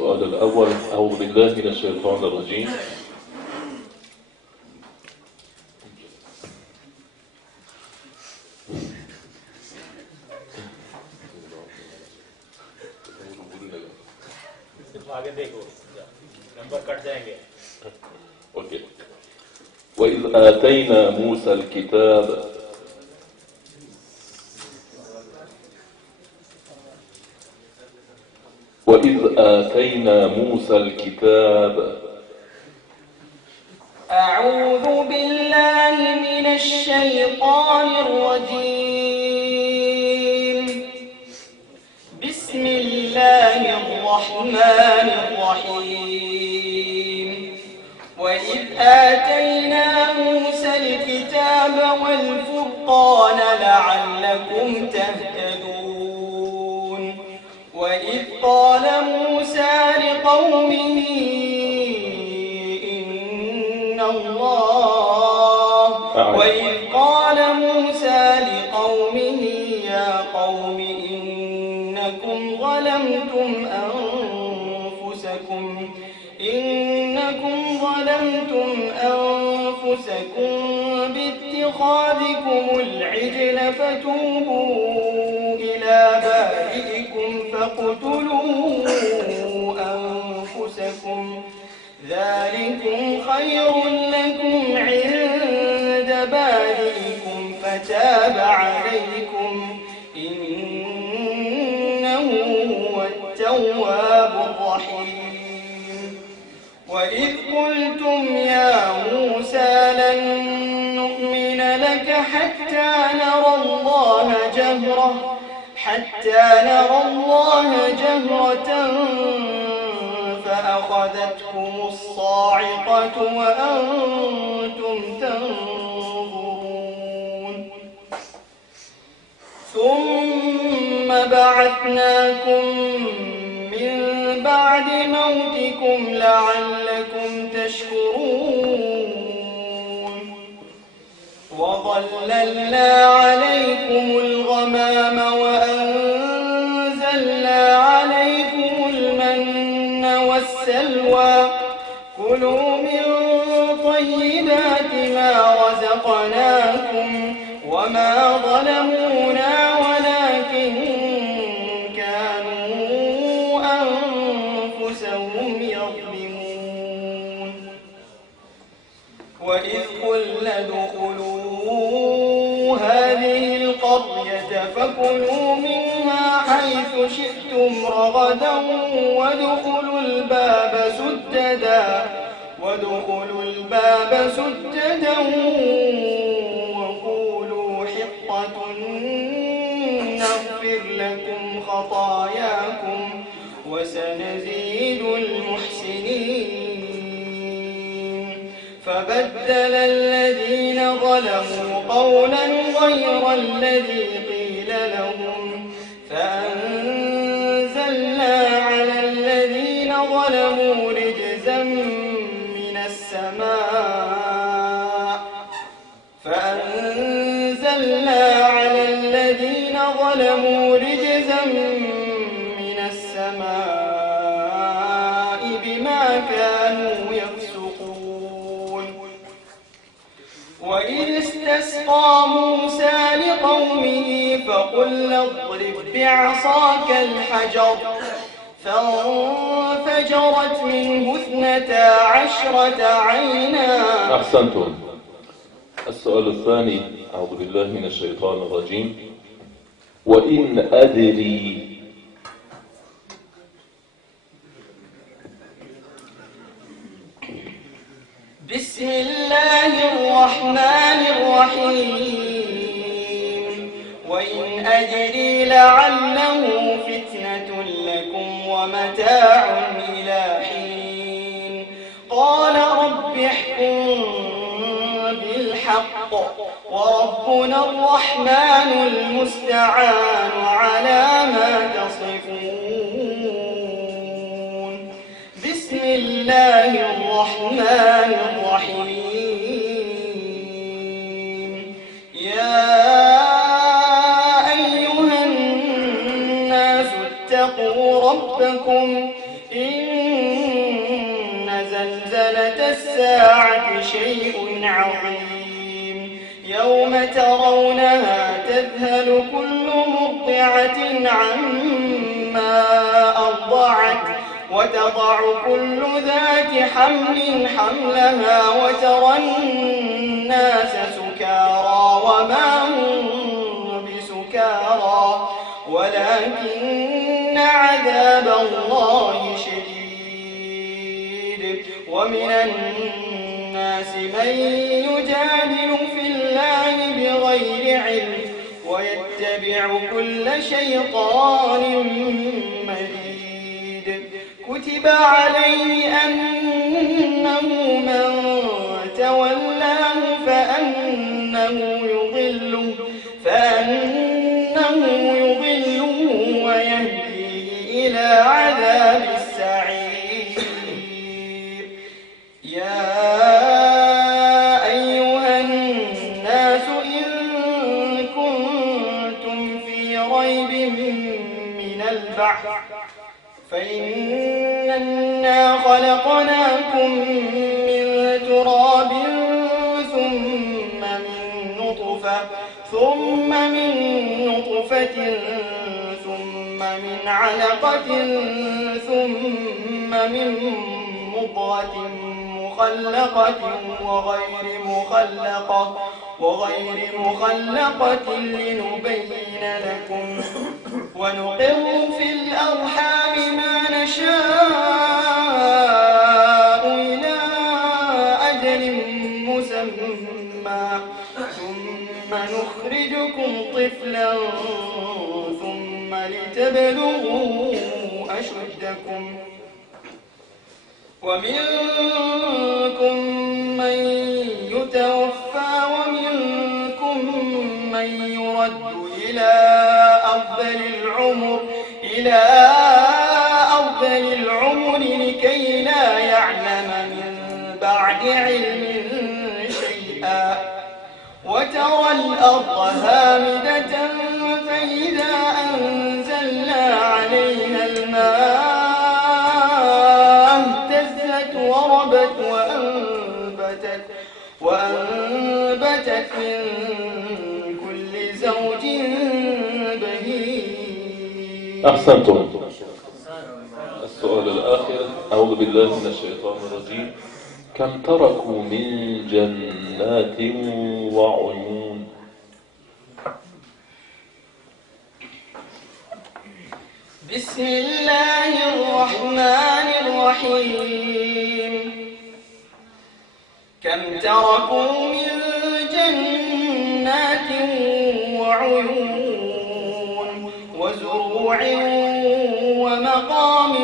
السؤال الأول: أعوذ بالله من الشيطان الرجيم. आगे देखो number cut जाएंगे. ओके. وإذ آتينا موسى الكتاب أعوذ بالله من الشيطان الرجيم. بسم الله الرحمن الرحيم. وإذ آتينا موسى الكتاب والفرقان لعلكم تهتدون. وإذ قال موسى لقومه يا قوم إنكم ظلمتم أنفسكم باتخاذكم العجل فتوبوا إلى بارئكم فاقتلوا أنفسكم ذلكم خير لكم عند بارئكم فتاب عليكم إنه هو التواب الرحيم. وإذ قلتم يا موسى لن نؤمن لك حتى نرى الله جهرة فأخذتكم الصاعقة وأنتم تنظرون. ثم بعثناكم من بعد موتكم لعلكم تشكرون. وظللنا عليكم الغمام وأنزلنا عليكم المن والسلوى كلوا من طيبات ما رزقناكم وما ظلمونا ولكن كانوا أنفسهم يظلمون. وإذ قلنا ادخلوا هذه القرية فكلوا منها حيث شئتم رغدا وادخلوا الباب سجدا وقولوا حطة نغفر لكم خطاياكم وسنزيد المحسنين. فبدل الذين ظلموا قولا غير الذي قيل لهم فأنزلنا على الذين ظلموا رجزا من السماء بما كانوا يفسقون. وإذ استسقى موسى لقومه فقلنا اضرب بعصاك الحجر فانفجرت منه 12 عينا. أحسنتم. السؤال الثاني: أعوذ بالله من الشيطان الرجيم. وإن أدري بسم الله الرحمن الرحيم. وإن أدري لعله فتنة لكم ومتاع إلى حين. قال رب احكم بالحق وربنا الرحمن المستعان على ما تصفون. بسم الله الرحمن الرحيم. يا أيها الناس اتقوا ربكم إن زلزلة الساعة شيء عظيم يوم ترونها تذهل كل مرضعة عما أرضعت وتضع كل ذات حمل حملها وترى الناس سكارى وما هم بسكارى ولكن عذاب الله شديد ومن الناس من يجادل في الله بغير علم ويتبع كل شيطان مريد كتب عليه أنه من تولاه فأنه يضله ويهديه إلى عذاب السعير يا أيها الناس إن كنتم في ريب من البعث فإنا خلقناكم من تراب ثم من نطفة ثم من علقة ثم من مضغة مخلقة وغير مخلقة لنبين لكم ونقر في الأرحام ما نشاء إلى أجل مسمى ثم نخرجكم طفلا ثم لتبلغوا أشدكم ومنكم من يتوفى ومنكم من يرد إلى أرذل العمر لكي لا يعلم من بعد علم شيئا وترى الأرض هامدة فإذا أنزلنا عليها الماء اهتزت وربت وأنبتت من كل زوج بهيج. أحسنتم. السؤال الآخر. أعوذ بالله من الشيطان الرجيم. كم تركوا من جنات وعيون. بسم الله الرحمن الرحيم كم تركوا من جنات وعيون وزروع ومقام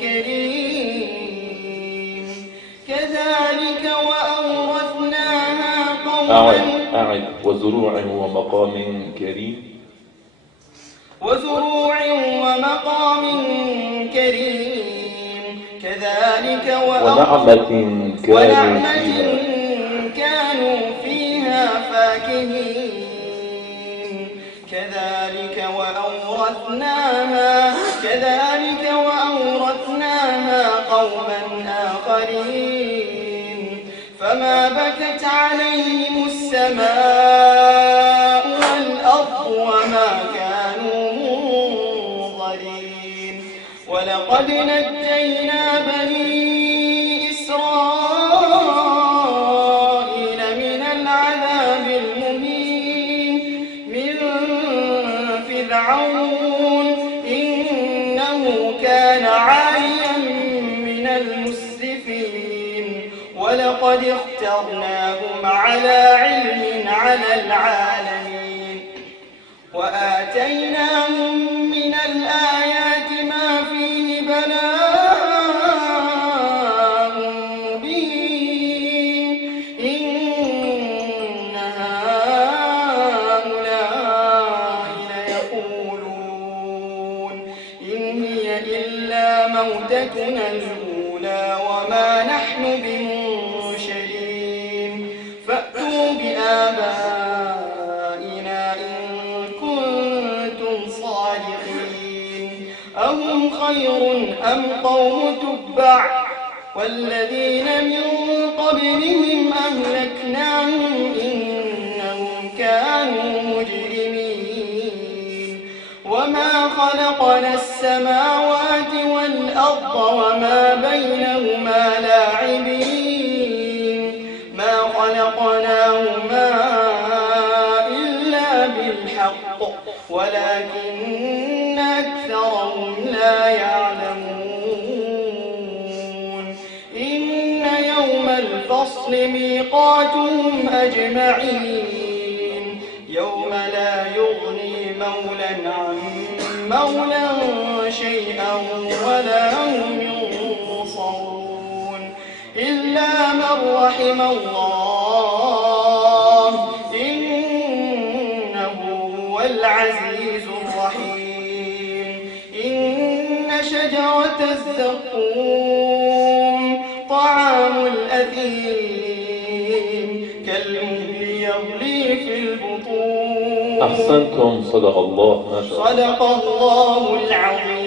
كريم كذلك وأورثناها قوما. أعد. وزروع ومقام كريم. وزروع ومقام كريم كذلك ونعمة كانوا فيها فاكهين كذلك وأورثناها قوما آخرين فما بكت عليهم السماء والأرض وما كانوا منظرين ولقد نجينا بني إسرائيل من العذاب المهين من فرعون إنه كان عاليا من المسرفين ولقد اخترناهم على علم على العالمين وآتيناهم من الآيات ما فيه بلاء مبين إن هؤلاء ليقولون إن هي إلا موتتنا الأولى وما نحن بمنشرين فأتوا بآبائنا إن كنتم صادقين أهم خير أم قوم تبع والذين من قبلهم أهلكناهم إنهم كانوا مجرمين وما خلقنا السماوات والأرض وما بينهما لاعبين ما خلقناهما إلا بالحق ولكن أكثرهم لا يعلمون إن يوم الفصل ميقاتهم أجمعين يوم لا يغني مولا عن مولا شيئا ولا هم ينصرون إلا من رحم الله إنه هو العزيز الرحيم إن شجرة الزقوم طعام الأثيم كالمهل يغلي في البطون أحسنتم. صدق الله ما شاء الله. صدق الله العظيم.